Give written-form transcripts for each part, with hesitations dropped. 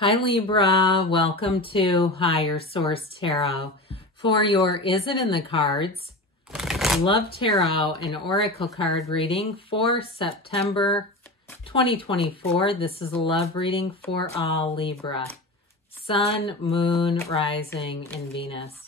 Hi Libra, welcome to Higher Source Tarot. For your Is It in the Cards, Love Tarot and Oracle card reading for September 2024. This is a love reading for all Libra. Sun, Moon, Rising, and Venus.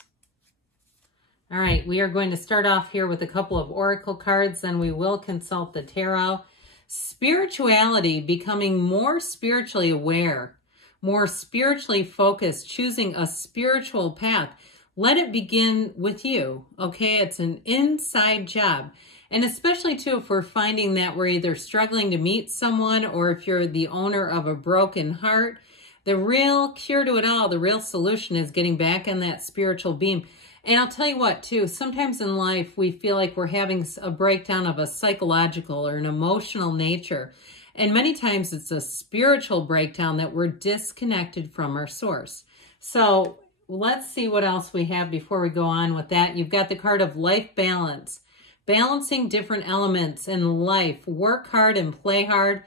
All right, we are going to start off here with a couple of Oracle cards, then we will consult the Tarot. Spirituality, becoming more spiritually aware, more spiritually focused, choosing a spiritual path. Let it begin with you, okay? It's an inside job. And especially, too, if we're finding that we're either struggling to meet someone or if you're the owner of a broken heart, the real cure to it all, the real solution is getting back on that spiritual beam. And I'll tell you what, too, sometimes in life we feel like we're having a breakdown of a psychological or an emotional nature. And many times it's a spiritual breakdown that we're disconnected from our source. So let's see what else we have before we go on with that. You've got the card of life balance, balancing different elements in life, work hard and play hard,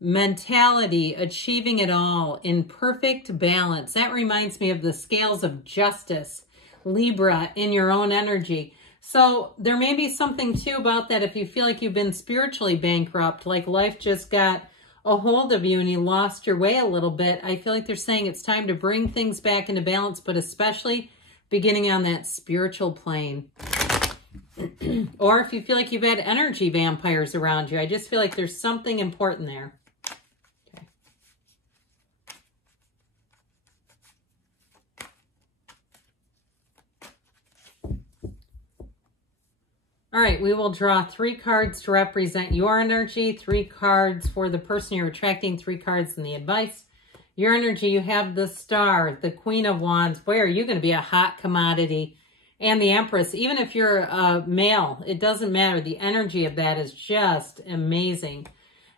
mentality, achieving it all in perfect balance. That reminds me of the scales of justice, Libra, in your own energy. So there may be something too about that if you feel like you've been spiritually bankrupt, like life just got a hold of you and you lost your way a little bit. I feel like they're saying it's time to bring things back into balance, but especially beginning on that spiritual plane. Or if you feel like you've had energy vampires around you, I just feel like there's something important there. All right, we will draw 3 cards to represent your energy, 3 cards for the person you're attracting, 3 cards in the advice. Your energy, you have the Star, the Queen of Wands. Boy, are you going to be a hot commodity. And the Empress, even if you're a male, it doesn't matter. The energy of that is just amazing.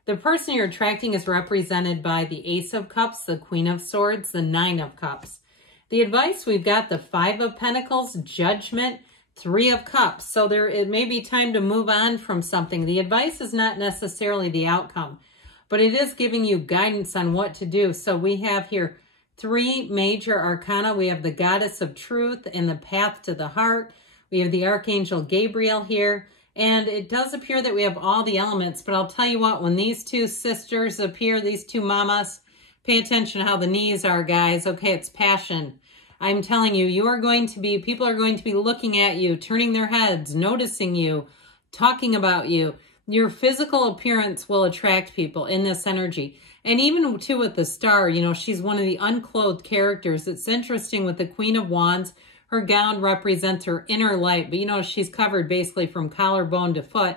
The person you're attracting is represented by the Ace of Cups, the Queen of Swords, the Nine of Cups. The advice, we've got the Five of Pentacles, Judgment, 3 of Cups. So it may be time to move on from something. The advice is not necessarily the outcome, but it is giving you guidance on what to do. So we have here 3 major arcana. We have the Goddess of Truth and the Path to the Heart. We have the Archangel Gabriel here. And it does appear that we have all the elements, but I'll tell you what, when these 2 sisters appear, these 2 mamas, pay attention to how the knees are, guys. Okay, it's passion. I'm telling you, people are going to be looking at you, turning their heads, noticing you, talking about you. Your physical appearance will attract people in this energy. And even too with the Star, you know, she's one of the unclothed characters. It's interesting with the Queen of Wands, her gown represents her inner light, but you know, she's covered basically from collarbone to foot.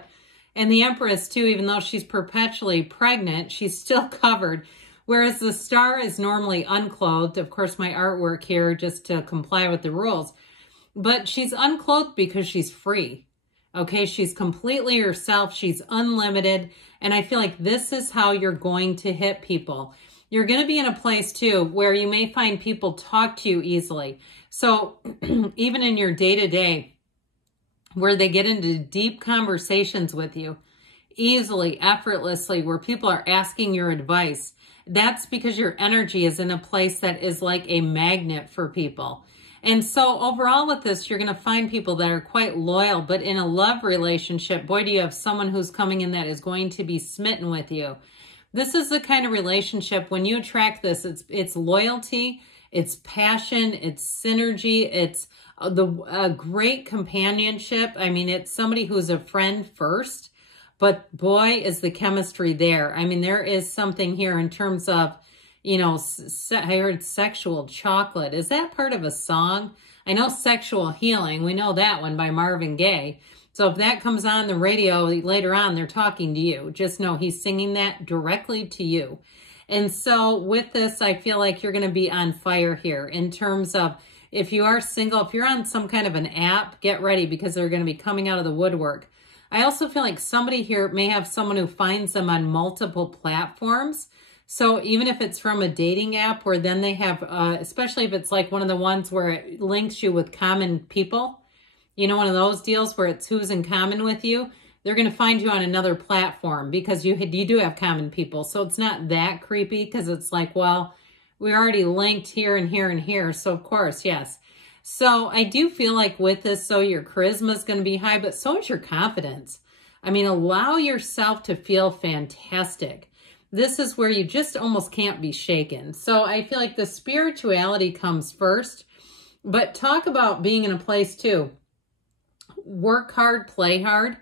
And the Empress too, even though she's perpetually pregnant, she's still covered. Whereas the Star is normally unclothed. Of course, my artwork here just to comply with the rules. But she's unclothed because she's free. Okay, she's completely herself. She's unlimited. And I feel like this is how you're going to hit people. You're going to be in a place, too, where you may find people talk to you easily. So even in your day-to-day, where they get into deep conversations with you, easily, effortlessly, where people are asking your advice, that's because your energy is in a place that is like a magnet for people. And so overall with this, you're going to find people that are quite loyal, but in a love relationship, boy, do you have someone who's coming in that is going to be smitten with you. This is the kind of relationship, when you attract this, it's loyalty, it's passion, it's synergy, it's a great companionship. I mean, it's somebody who's a friend first. But boy, is the chemistry there. I mean, there is something here in terms of, you know, I heard sexual chocolate. Is that part of a song? I know Sexual Healing. We know that one by Marvin Gaye. So if that comes on the radio later on, they're talking to you. Just know he's singing that directly to you. And so with this, I feel like you're going to be on fire here in terms of if you are single, if you're on some kind of an app, get ready because they're going to be coming out of the woodwork. I also feel like somebody here may have someone who finds them on multiple platforms. So even if it's from a dating app where then they have, especially if it's like one of the ones where it links you with common people, you know, one of those deals where it's who's in common with you, they're going to find you on another platform because you do have common people. So it's not that creepy because it's like, well, we already linked here and here and here. So of course, yes. So I do feel like with this, so your charisma is going to be high, but so is your confidence. I mean, allow yourself to feel fantastic. This is where you just almost can't be shaken. So I feel like the spirituality comes first, but talk about being in a place too. Work hard, play hard.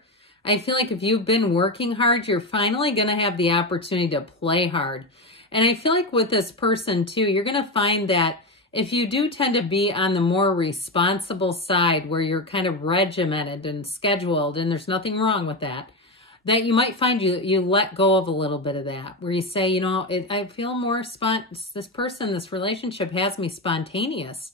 I feel like if you've been working hard, you're finally going to have the opportunity to play hard. And I feel like with this person too, you're going to find that if you do tend to be on the more responsible side where you're kind of regimented and scheduled, and there's nothing wrong with that, that you might find you let go of a little bit of that, where you say, you know, I feel more this relationship has me spontaneous.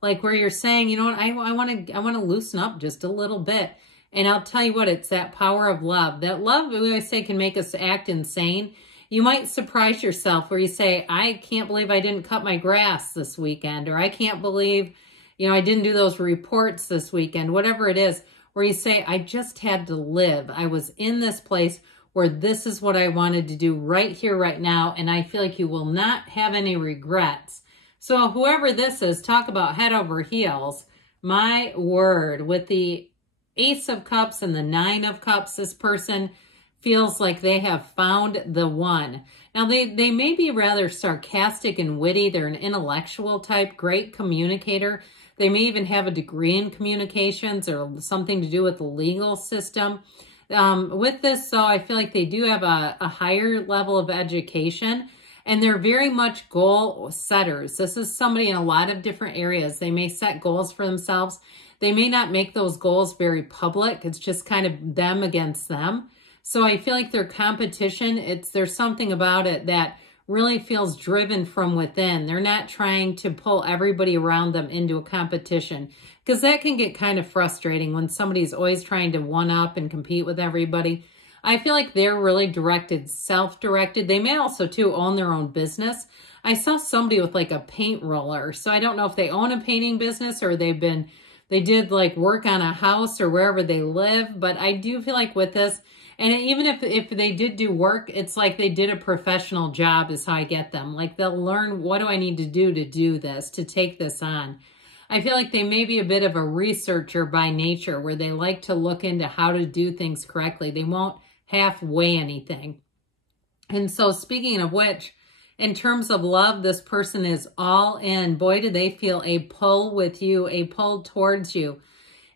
Like where you're saying, you know what, I want to loosen up just a little bit. And I'll tell you what, it's that power of love. That love, we always say, can make us act insane. You might surprise yourself where you say, I can't believe I didn't cut my grass this weekend, or I can't believe, you know, I didn't do those reports this weekend, whatever it is, where you say, I just had to live. I was in this place where this is what I wanted to do right here, right now, and I feel like you will not have any regrets. So whoever this is, talk about head over heels. My word, with the Ace of Cups and the Nine of Cups, this person feels like they have found the one. Now, they may be rather sarcastic and witty. They're an intellectual type, great communicator. They may even have a degree in communications or something to do with the legal system. With this, so I feel like they do have a higher level of education, and they're very much goal setters. This is somebody in a lot of different areas. They may set goals for themselves. They may not make those goals very public. It's just kind of them against them. So I feel like their competition, there's something about it that really feels driven from within. They're not trying to pull everybody around them into a competition, because that can get kind of frustrating when somebody's always trying to one-up and compete with everybody. I feel like they're really directed, self-directed. They may also, too, own their own business. I saw somebody with like a paint roller. So I don't know if they own a painting business or they did like work on a house or wherever they live. But I do feel like with this, and even if they did do work, it's like they did a professional job is how I get them. Like they'll learn, what do I need to do this, to take this on? I feel like they may be a bit of a researcher by nature, where they like to look into how to do things correctly. They won't halfway anything. And so speaking of which, in terms of love, this person is all in. Boy, do they feel a pull with you, a pull towards you.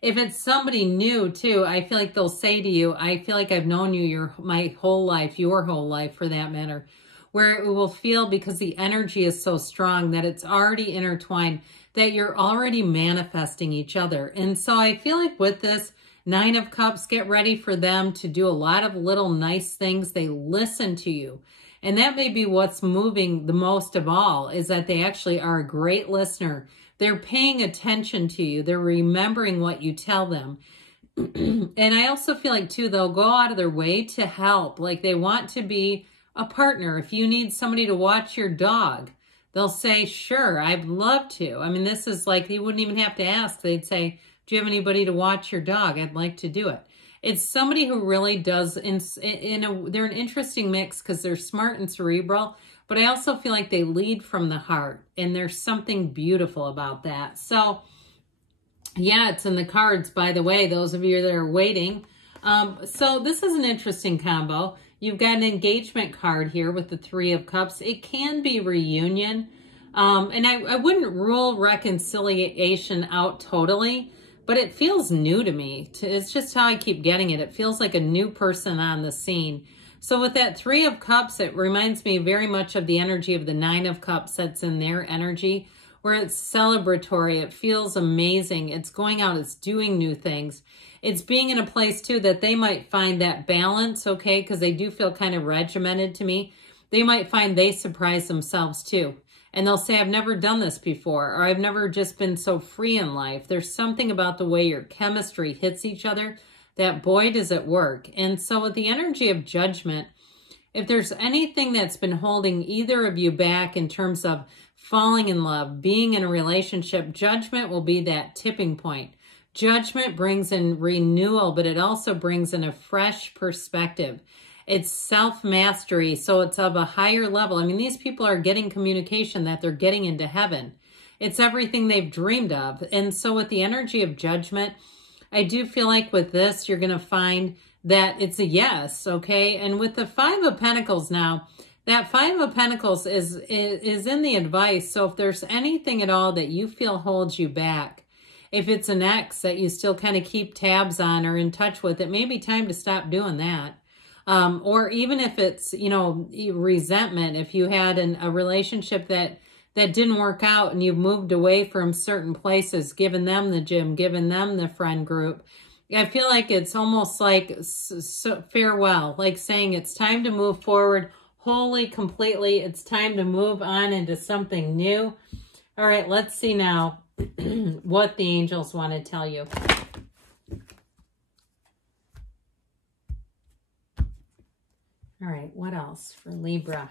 If it's somebody new too, I feel like they'll say to you, I feel like I've known you my whole life, your whole life for that matter, where it will feel, because the energy is so strong that it's already intertwined, that you're already manifesting each other. And so I feel like with this Nine of Cups, get ready for them to do a lot of little nice things. They listen to you. And that may be what's moving the most of all, is that they actually are a great listener. They're paying attention to you. They're remembering what you tell them. And I also feel like, too, they'll go out of their way to help. Like they want to be a partner. If you need somebody to watch your dog, they'll say, sure, I'd love to. I mean, this is like, you wouldn't even have to ask. They'd say, do you have anybody to watch your dog? I'd like to do it. It's somebody who really does, they're an interesting mix because they're smart and cerebral, but I also feel like they lead from the heart, and there's something beautiful about that. So yeah, it's in the cards, by the way, those of you that are waiting. So this is an interesting combo. You've got an engagement card here with the Three of Cups. It can be reunion. And I wouldn't rule reconciliation out totally, but it feels new to me. It's just how I keep getting it. It feels like a new person on the scene. So with that Three of Cups, it reminds me very much of the energy of the Nine of Cups that's in their energy, where it's celebratory. It feels amazing. It's going out. It's doing new things. It's being in a place, too, that they might find that balance, okay, because they do feel kind of regimented to me. They might find they surprise themselves, too. And they'll say, I've never done this before, or I've never just been so free in life. There's something about the way your chemistry hits each other that, boy, does it work. And so with the energy of Judgment, if there's anything that's been holding either of you back in terms of falling in love, being in a relationship, Judgment will be that tipping point. Judgment brings in renewal, but it also brings in a fresh perspective. It's self-mastery, so it's of a higher level. I mean, these people are getting communication that they're getting into heaven. It's everything they've dreamed of. And so with the energy of judgment, I do feel like with this, you're going to find that it's a yes, okay? And with the Five of Pentacles now, that Five of Pentacles is in the advice. So if there's anything at all that you feel holds you back, if it's an ex that you still kind of keep tabs on or in touch with, it may be time to stop doing that. Or even if it's, you know, resentment, if you had a relationship that didn't work out and you've moved away from certain places, given them the gym, given them the friend group, I feel like it's almost like farewell, like saying it's time to move forward wholly, completely. It's time to move on into something new. All right, let's see now what the angels want to tell you. All right, what else for Libra?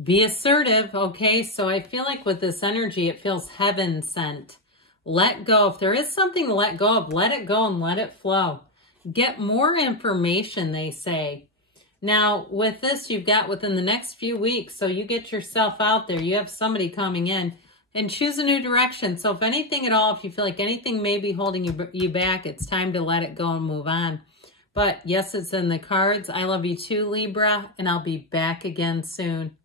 Be assertive, okay? So I feel like with this energy, it feels heaven sent. Let go. If there is something to let go of, let it go and let it flow. Get more information, they say. Now, with this, you've got within the next few weeks, so you get yourself out there. You have somebody coming in. And choose a new direction. So if anything at all, if you feel like anything may be holding you back, it's time to let it go and move on. But yes, it's in the cards. I love you too, Libra, and I'll be back again soon.